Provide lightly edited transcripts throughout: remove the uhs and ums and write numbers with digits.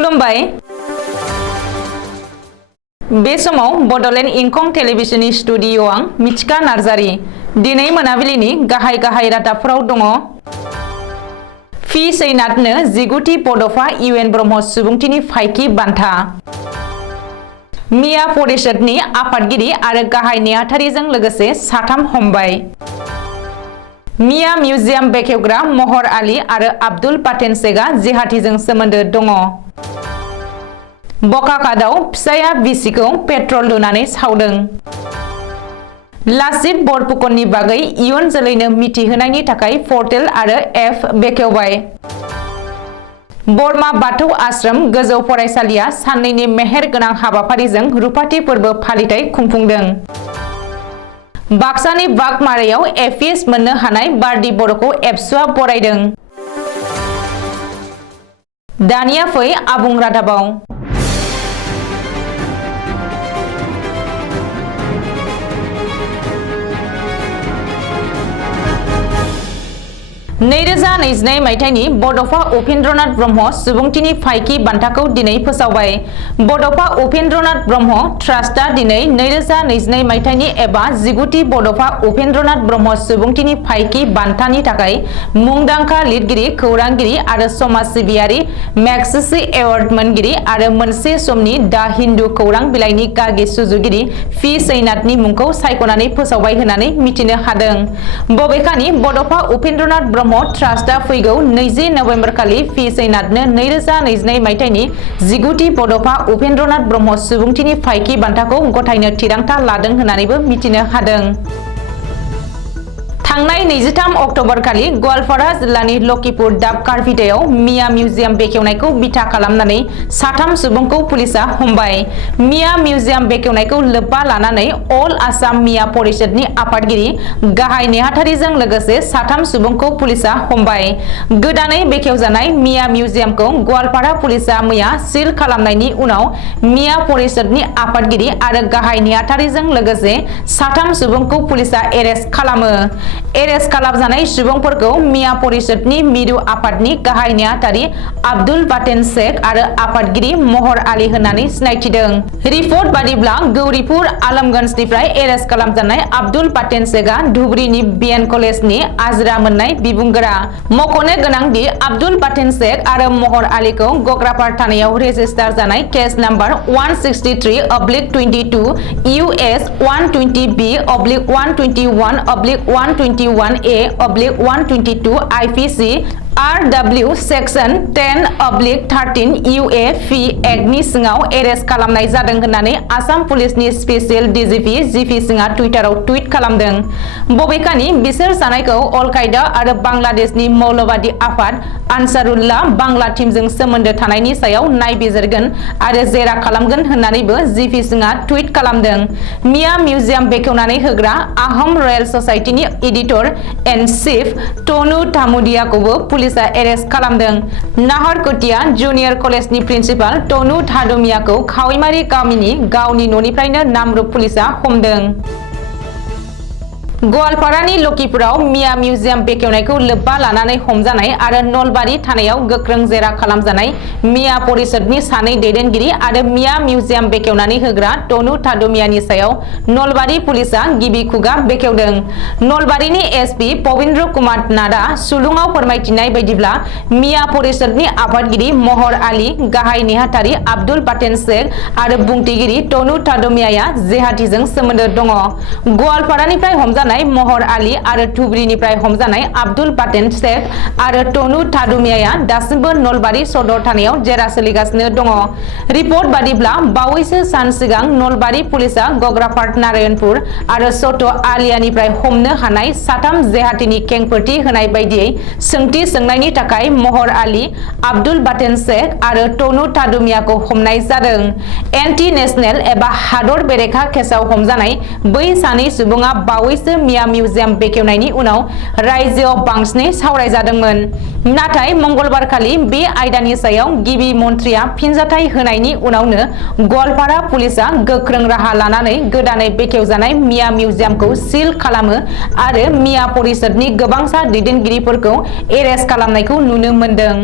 खुलुमबाय बे समाव बडलेण्ड इंखं टेलिभिजननि स्टुडिअ आं मिथिका नार्जारी दिनै मोनाबिलिनि गाहाय रादाबफोराव दङ। फि सैनाथनो 19थि बड'फा इउएन ब्रह्म सुबुंथिनि फायखि बान्था। मिया परिषदनि आफादगिरि आरो गाहाय नेहाथारिजों लोगोसे साथाम हमबाय। मिया मिउजियाम बेखेवग्रा महर आली आरो आब्दुल बाटेन शेखआ जिहादीजों सोमोन्दो दङ। बकाकादाव फिसाया बिसिखौ पेट्रल लुनानै सावदों। लासित बरफुकननि बागै इयुन जोलैनो मिथिहोनायनि थाखाय पर्टेल आरो एप बेखेवबाय। बरमा बाथौ आश्रम गोजौ फरायसालिया साननैनि मेहेर गोनां हाबाफारिजों रुफाथि फोरबो फालिथाय खुंफुंदों। बाक्सानि बागमारायाव एपिएस मोननो हानाय बारदि बर'खौ एबसुआ बरायदों। दानिया फै आबुं रादाबाव। 2022 मायथाइनि बड'फा उपेन्द्रनाथ ब्रह्म सुबुंथिनि फायखि बान्थाखौ दिनै फोसावबाय। बड'फा उपेन्द्रनाथ ब्रह्म ट्रास्टआ दिनै 2022 मायथाइनि एबा 19थि बड'फा उपेन्द्रनाथ ब्रह्म सुबुंथिनि फायखि बान्थानि थाखाय मुंदांखा लिरगिरि खौरांगिरि आरो समाज सिबियारि मैगसेसे एवार्ड मोनगिरि आरो मोनसे समनि दा हिन्दू खौरां बिलाइनि गागि सुजुगिरि फि सैनाथनि मुंखौ सायख'नानै फोसावबाय होननानै मिथिनो हादों। बबेखानि बड'फा उपेन्द्रनाथ ब्रह्म ट्रास्टआ फैगौ 20 नभेम्बर खालि फि सैनाथनो 2022 मायथाइनि 19थि बड'फा उपेन्द्रनाथ ब्रह्म सुबुंथिनि फायखि बान्थाखौ गथायनो थिरांथा लादों होननानैबो मिथिनो हादों। थांनाय 23 अक्ट'बर खालि गवालपारा जिल्लानि लखिपुर दाबकारभिटायाव मिया मिउजियाम बेखेवनायखौ बिथा खालामनानै साथाम सुबुंखौ पुलिसआ हमबाय। मिया मिउजियाम बेखेवनायखौ लोब्बा लानानै अल आसाम मिया परिषदनि आफादगिरि गाहाय नेहाथारिजों लोगोसे साथाम सुबुंखौ पुलिसआ हमबाय। गोदानै बेखेवजानाय मिया मिउजियामखौ गवालपारा पुलिसआ मैया सिल खालामनायनि उनाव मिया परिषदनि आफादगिरि आरो गाहाय नेहाथारिजों लोगोसे साथाम सुबुंखौ पुलिसआ एरेस्ट खालामो। एरेस्ट खालामजानाय सुबुंफोरखौ मिया परिषदनि मिरु आफादनि गाहाय नेहाथारि आब्दुल बाटेन शेख आरो आफादगिरि महर आली होननानै सिनायथिदों। रिपर्ट बादिब्ला गौरीपुर आलमगंजनिफ्राय एरेस्ट खालामजानाय आब्दुल बाटेन शेखआ धुबरीनि बिएन कलेजनि आजिरा मोननाय बिबुंगोरा। मख'नो गोनांदि आब्दुल बाटेन शेख आरो महर आलीखौ गग्रापार थानायाव रेजिस्टार जानाय case number 163/22 US 120B/121/121A/122 IPC RW section 10/13 UA फि एक्टनि सिङाव एरेस्ट खालामनाय जादों होननानै आसाम पुलिसनि स्पेसियेल डिजिपि जिपि सिंहआ टुइटाराव टुइट खालामदों। बबेखानि बिसोर सानैखौ अल कायदा आरो बांलादेशनि मौलबादि आफाद आनसारुल्लाह बांला टीमजों सोमोन्दो थानायनि सायाव नायबिजिरगोन आरो जेरा खालामगोन होननानैबो जिपि सिंहआ टुइट खालामदों। मिया मिउजियाम बेखेवनानै होग्रा आहम रयेल ससाइटिनि एडिटर इन चीफ तनु धामुदियाखौबो पुलिसआ एरेस्ट खालामदों। नाहरकटिया जुनियर कलेजनि प्रिन्सिपाल तनु धादुमियाखौ खावैमारि गामिनि गावनि न'निफ्रायनो नामरुप पुलिसआ हमदों। गवालपारानि लखिपुराव मिया मिउजियाम बेखेवनायखौ लोब्बा लानानै हमजानाय आरो नलबारि थानायाव गोख्रों जेरा खालामजानाय मिया परिषदनि सानै दैदेनगिरि आरो मिया मिउजियाम बेखेवनानै होग्रा तनु धादुमियानि सायाव नलबारि पुलिसआ गिबि खुगा बेखेवदों। नलबारिनि एसपि पविन्द्र कुमार नाथआ सुलुङाव फोरमायथिनाय बायदिब्ला मिया परिषदनि आफादगिरि महर आली गाहाय नेहाथारि आब्दुल बाटेन शेख आरो बुंथिगिरि तनु धादुमियाया जिहादीजों सोमोन्दो दङ। गवालपारानिफ्राय हमजानाय महर आली आरो धुबरीनिफ्राय हमजानाय आब्दुल बाटेन शेख आरो तनु धादुमियाया दासिमबो नलबारि सदर थानायाव जेरा सोलिगासिनो दङ। रिपर्ट बादिब्ला बावैसो सान सिगां नलबारि पुलिसआ गग्रापार नारायणपुर आरो सट' आलियानिफ्राय हमनो हानाय साथाम जेहादीनि खेंफोरथि होनाय बायदियै सोंथि सोंनायनि थाखाय महर आली आब्दुल बाटेन शेख आरो तनु धादुमियाखौ हमनाय जादों। एन्टि नेशनेल एबा हादर बेरेखा केसाव हमजानाय बै सानै सुबुङा बावैसो मिया मिउजियाम बेखेवनायनि उनाव रायजोआव बांसिनै सावरायजादोंमोन। नाथाय मंगलबार खालि बे आयदानि सायाव गिबि मन्थ्रिया फिनजाथाय होनायनि उनावनो गवालपारा पुलिसआ गोख्रों राहा लानानै गोदानै बेखेवजानाय मिया मिउजियामखौ सिल खालामो आरो मिया परिषदनि गोबांसा दैदेनगिरिफोरखौ एरेस्ट खालामनायखौ नुनो मोनदों।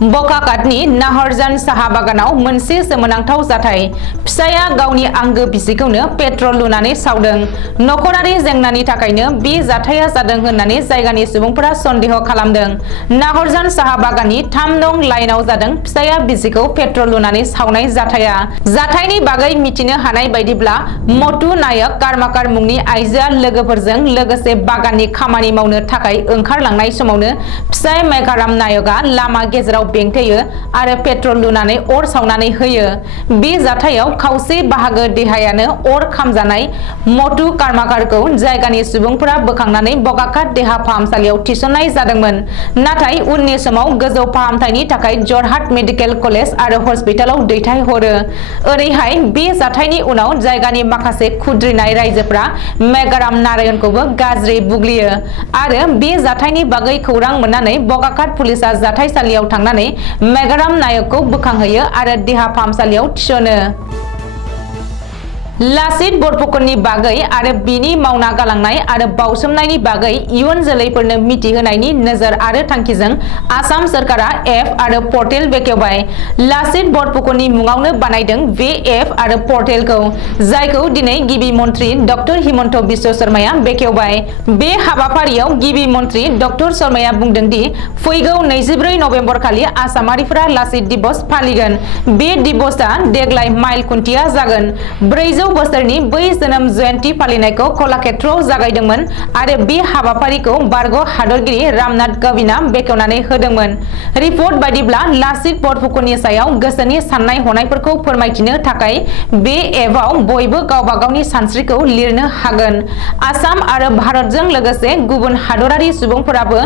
बकाकाटनि नाहरजान साहा बागानाव मोनसे सोमोनांथाव जाथाय फिसाया गावनि आंगो बिसिखौनो पेट्रल लुनानै सावदों नखरारि जेंनानि थाखायनो बे जाथाया जादों होननानै जायगानि सुबुंफोरा सन्देह खालामदों नाहरजान साहा बागाननि 3 नं लाइनाव जादों फिसाया बिसिखौ पेट्रल लुनानै सावनाय जाथायनि बागै मिथिनो हानाय बायदिब्ला मटु नायक कार्माकार मुंनि आइजोआ लोगोफोरजों लोगोसे बागाननि खामानि मावनो थाखाय ओंखारलांनाय समावनो फिसाय मेघाराम नायकआ लामा गेजेराव बेंथेयो आरो पेट्रल लुनानै अर सावनानै होयो बे जाथायाव खावसे बाहागो देहायानो अर खामजानाय मटु कार्माकारखौ जायगानि सुबुंफोरा बोखांनानै बकाकाट देहा फाहामसालियाव थिसननाय जादोंमोन नाथाय उननि समाव गोजौ फाहामथायनि थाखाय जरहाट मेडिकेल कलेज आरो हस्पिटालाव दैथायहरो ओरैहाय बे जाथायनि उनाव जायगानि माखासे खुद्रिनाय रायजोफोरा मेघाराम नारायणखौबो गाज्रि बुग्लियो आरो बे जाथायनि बागै खौरां मोननानै बकाकाट पुलिसआ जाथायसालियाव थांनानै मेघाराम नायकखौ बोखांहोयो आरो देहा फाहामसालियाव थिसनो लासित बरफुकननि बागै आरो बिनि मावना गालांनाय आरो बावसोमनायनि बागै इयुन जोलैफोरनो मिथिहोनायनि नोजोर आरो थांखिजों आसाम सरकारा एप आरो पर्टेल बेखेवबाय लासित बरफुकननि मुङावनो बानायदों बे एप आरो पर्टेलखौ जायखौ दिनै गिबि मन्त्रि डक्टर हिमन्त बिश्व शर्माया बेखेवबाय बे हाबाफारियाव गिबि मन्त्रि डक्टर शर्माया बुंदों दि फैगौ 24 नभेम्बर खालि आसामारिफोरा लासित दिवस फालिगोन बे दिवसआ देग्लाय माइल खुन्थिया जागोन 400 बोसोरनि बै जोनोम जयन्ती फालिनायखौ कलाक्षेत्रआव जागायदोंमोन आरो बे हाबाफारिखौ बारग' हादरगिरि रामनाथ कोविंदआ बेखेवनानै होदोंमोन रिपर्ट बायदिब्ला लासित बरफुकननि सायाव गोसोनि साननाय हनायफोरखौ फोरमायथिनो थाखाय बे एपआव बयबो गावबा गावनि सानस्रिखौ लिरनो हागोन आसाम आरो भारतजों लोगोसे गुबुन हादरारि सुबुंफोराबो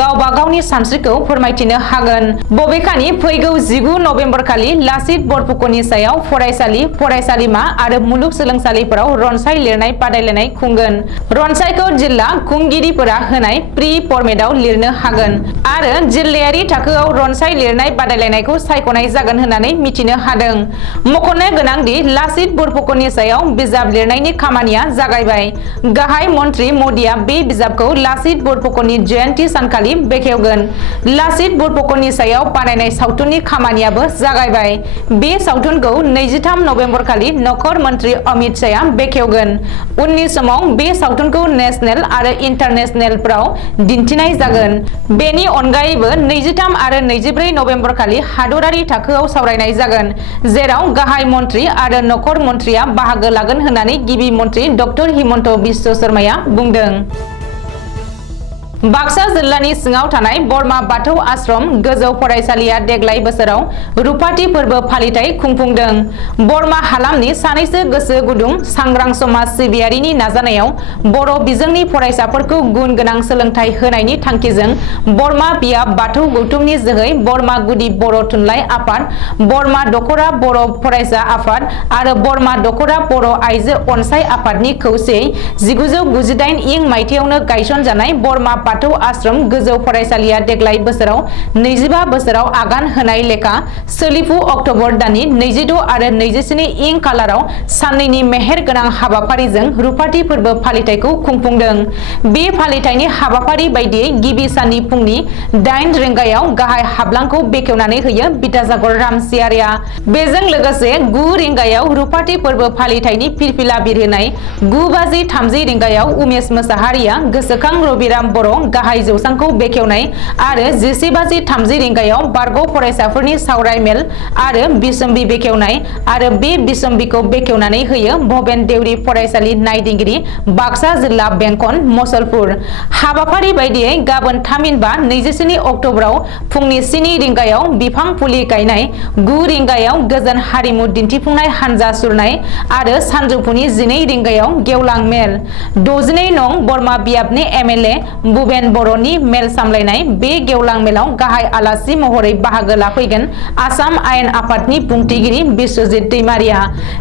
गावबा गावनि सानस्रिखौ फोरमायथिनो हागोन बबेखानि फैगौ 19 नभेम्बर खालि लासित बरफुकननि सायाव फरायसालि फरायसालिमा आरो मुलुगसोलोंसालिफोराव रनसाय लिरनाय बादायलायनाय खुंगोन रनसायखौ जिल्ला खुंगिरिफोरा होनाय प्रि फर्मेटआव लिरनो हागोन आरो जिल्लायारि थाखोआव रनसाय लिरनाय बादायलायनायखौ सायख'नाय जागोन होननानै मिथिनो हादों मख'नो गोनां दि लासित बरफुकननि सायाव बिजाब लिरनायनि खामानिया जागायबाय गाहाय मन्त्रि मोदीआ बे बिजाबखौ लासित बरफुकननि जयन्ती सानखालि बेखेवगोन लासित बरफुकननि सायाव बानायनाय सावथुननि खामानियाबो जागायबाय बे सावथुनखौ 23 नभेम्बर खालि नखर मन्त्रि अमित शाहआ बेखेवगोन उननि समाव बे सावथुनखौ नेशनेल आरो इन्टारनेशनेलफोराव दिन्थिनाय जागोन बेनि अनगायैबो 23 आरो 24 नभेम्बर खालि हादरारि थाखोआव सावरायनाय जागोन जेराव गाहाय मन्त्रि आरो नखर मन्त्रिया बाहागो लागोन होननानै गिबि मन्त्रि डक्टर हिमन्त बिश्व शर्माया बुंदों बाक्सा जिल्लानि सिङाव थानाय बरमा बाथौ आश्रम गोजौ फरायसालिया देग्लाय बोसोराव रुपाथि फोरबो फालिथाय खुंफुंदों बरमा हालामनि सानैसो गोसो गुदुं सांग्रां समाज सिबियारिनि नाजानायाव बर' बिजोंनि फरायसाफोरखौ गुन गोनां सोलोंथाइ होनायनि थांखिजों बरमा बियाब बाथौ गौथुमनि जोहै बरमा गुदि बर' थुनलाइ आफाद बरमा दख'रा बर' फरायसा आफाद आरो बरमा दख'रा बर' आइजो अनसाय आफादनि खौसेयै 1998 इं मायथाइयावनो गायसनजानाय बरमा बाथौ आश्रम गोजौ फरायसालिया देग्लाय बोसोराव 25 बोसोराव आगान होनाय लेखा सोलिफु अक्ट'बर दाननि 26 आरो 27 इं खालाराव साननैनि मेहेर गोनां हाबाफारिजों रुपाथि फोरबो फालिथायखौ खुंफुंदों बे फालिथायनि हाबाफारि बायदियै गिबि साननि फुंनि 8 रिंगायाव गाहाय हाब्लांखौ बेखेवनानै होयो बिद्यासागर रामसियारिया बेजों लोगोसे 9 रिंगायाव रुपाथि फोरबो फालिथायनि फिरफिला बिरहोनाय 9:30 रिंगायाव उमेश मोसाहारिया गोसोखां रबिराम बर' गाहाय जौसांखौ बेखेवनाय आरो 11:30 रिंगायाव बारग' फरायसाफोरनि सावराय मेल आरो बिसम्बि बेखेवनाय आरो बे बिसम्बिखौ बेखेवनानै होयो भबेन देउरि फरायसालि नायदिंगिरि बाक्सा जिल्ला बेंखन मसलपुर हाबाफारि बायदियै गाबोन थामहिनबा 27 अक्ट'बराव फुंनि 7 रिंगायाव बिफां फुलि गायनाय 9 रिंगायाव गोजोन हारिमु दिन्थिफुंनाय हानजा सुरनाय आरो सानजौफुनि 12 रिंगायाव गेवलां मेल 62 नं बरमा बियाबनि एमएलए भुबेन बर'नि मेल सामलायनाय बे गेवलां मेलाव गाहाय आलासि महरै बाहागो लाफैगोन आसाम आयेन आफादनि बुंथिगिरि बिश्वजित दैमारिया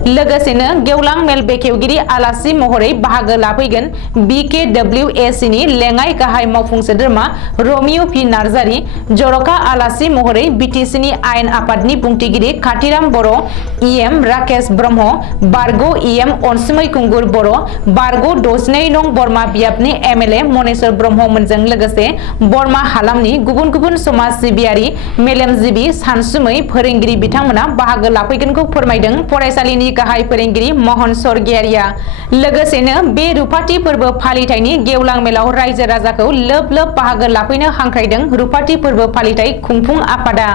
लोगोसेनो गेवलां मेल बेखेवगिरि आलासि महरै बाहागो लाफैगोन BKWACनि लेङाइ गाहाय मावफुं सोद्रोमा रमिय पि नार्जारि जर'खा आलासि महरै BTCनि आयेन आफादनि बुंथिगिरि खाथिराम बर' EM राकेश ब्रह्म बारग' EM अनसुमै खुंगुर बर' बारग' 62 नं बरमा बियाबनि MLA मनेश्वर ब्रह्म ब्रह्ममोनजों लोगोसे बरमा हालामनि गुबुन गुबुन समाज सिबियारि मेलेमजिबि सानसुमै फोरोंगिरि बिथांमोना बाहागो लाफैगोनखौ फोरमायदों फरायसालिनि गाहाय फोरोंगिरि महन सरगियारिया। लोगोसेनो बे रुफाथि फोरबो फालिथायनि गेवलां मेलाव रायजो राजाखौ लोब लोब बाहागो लाफैनो हांख्रायदों रुफाथि फोरबो फालिथाय खुंफुं आफादा।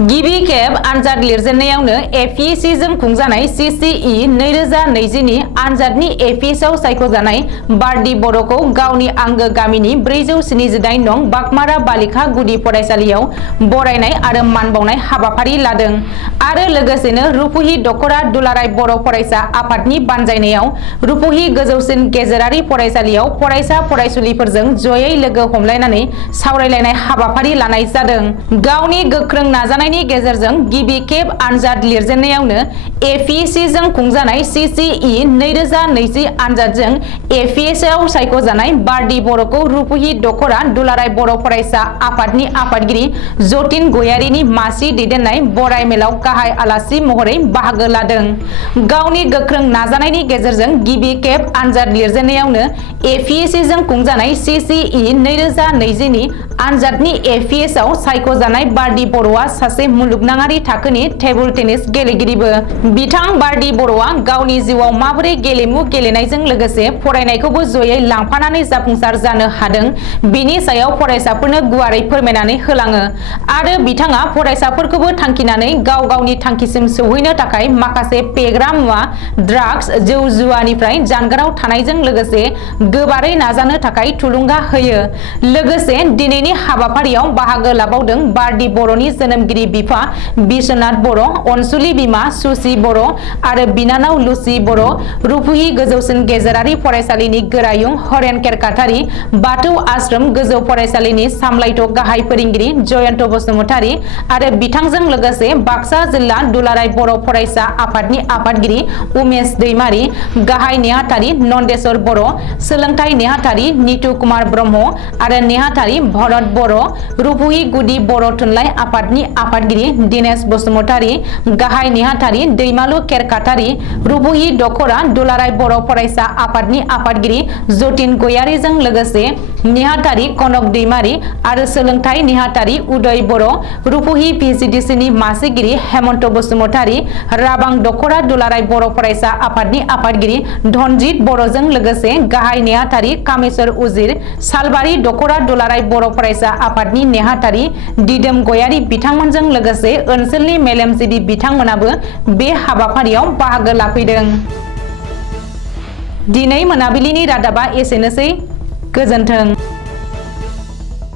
गिबि खेब आनजाद लिरजेननायावनो एपिएससि जों खुंजानाय CCE 2020 नि आनजादनि एपिएसआव सायख'जानाय बारदि बर'खौ गावनि आंगो गामिनि 478 नं बागमारा बालिका गुदि फरायसालियाव बरायनाय आरो मान बावनाय हाबाफारि लादों आरो लोगोसेनो रुपुहि दख'रा दुलाराय बर' फरायसा आफादनि बानजायनायाव रुपुहि गोजौसिन गेजेरारि फरायसालियाव फरायसा फरायसुलिफोरजों जयै लोगो हमलायनानै सावरायलायनाय हाबाफारि लानाय जादों। गावनि गोख्रों नाजानायनि गेजेरजों गिबि खेब आनजाद लिरजेननायावनो एपिएससि जों खुंजानाय CCE 2020 आनजादजों एपिएसआव सायख'जानाय बारदि बर'खौ रुपुहि दख'रा दुलाराय बर' फरायसा आफादनि आफादगिरि जतिन गयारिनि मासि दैदेननाय बराय मेलाव गाहाय आलासि महरै बाहागो लादों। गावनि गोख्रों नाजानायनि गेजेरजों गिबि खेब आनजाद लिरजेननायावनो एपिएससि जों खुंजानाय CCE 2020 नि आनजादनि एपिएसआव सायख'जानाय बारदि बर'आ सासे मुलुगनाङारि थाखोनि टेबुल टेनिस गेलेगिरिबो। बिथां बारदि बर'आ गावनि जिउआव माबोरै गेलेमु गेलेनायजों लोगोसे फरायनायखौबो जयै लांफानानै जाफुंसार जानो हादों बिनि सायाव फरायसाफोरनो गुवारै फोरमायनानै होलाङो आरो बिथाङा फरायसाफोरखौबो थांखिनानै गाव गावनि थांखिसिम सौहैनो थाखाय माखासे फेग्रा मुवा ड्राग्स जौ जुवानिफ्राय जानगाराव थानायजों लोगोसे गोबारै नाजानो थाखाय थुलुंगा होयो। लोगोसे दिनैनि हाबाफारियाव बाहागो लाबावदों बारदि बर'नि जोनोमगिरि बिफा बिश्वनाथ बर', अनसुलि बिमा सुसि बर' आरो बिनानाव लुसि बर', रुपुहि गोजौसिन गेजेरारि फरायसालिनि गोरायुं हरेन केरकाटारि, बाथौ आश्रम गोजौ फरायसालिनि सामलायथ' गाहाय फोरोंगिरि जयन्त बसुमतारी आरो बिथांजों लोगोसे बाक्सा जिल्ला दुलाराय बर' फरायसा आफादनि आफादगिरि उमेश दैमारि, गाहाय नेहाथारि नन्देस्वर बर', सोलोंथाइ नेहाथारि नितु कुमार ब्रह्म आरो नेहाथारि भरत बर', रुपुहि गुदि बर' थुनलाइ आफादनि आफादगिरि दिनेश बसुमतारी, गाहाय नेहाथारि दैमालु केरकाटारि, रुपुहि दख'रा दुलाराय बर' फरायसा आफादनि आफादगिरि जतिन गयारिजों लोगोसे नेहाथारि कनक दैमारि आरो सोलोंथाइ नेहाथारि उदय बर', रुपुहि PCDCनि मासिगिरि हेमन्त बसुमतारी, राबां दख'रा दुलाराय बर' फरायसा आफादनि आफादगिरि धनजित बर'जों लोगोसे गाहाय नेहाथारि कामेश्वर उजिर, सालबारि दख'रा दुलाराय बर' फरायसा आफादनि नेहाथारि दिदोम गयारि बिथांमोनजों लोगोसे ओनसोलनि मेलेमजिबि बिथांमोनाबो बे हाबाफारियाव बाहागो लाफैदों। दिनै मोनाबिलिनि रादाबा एसेनोसै। गोजोन्थों।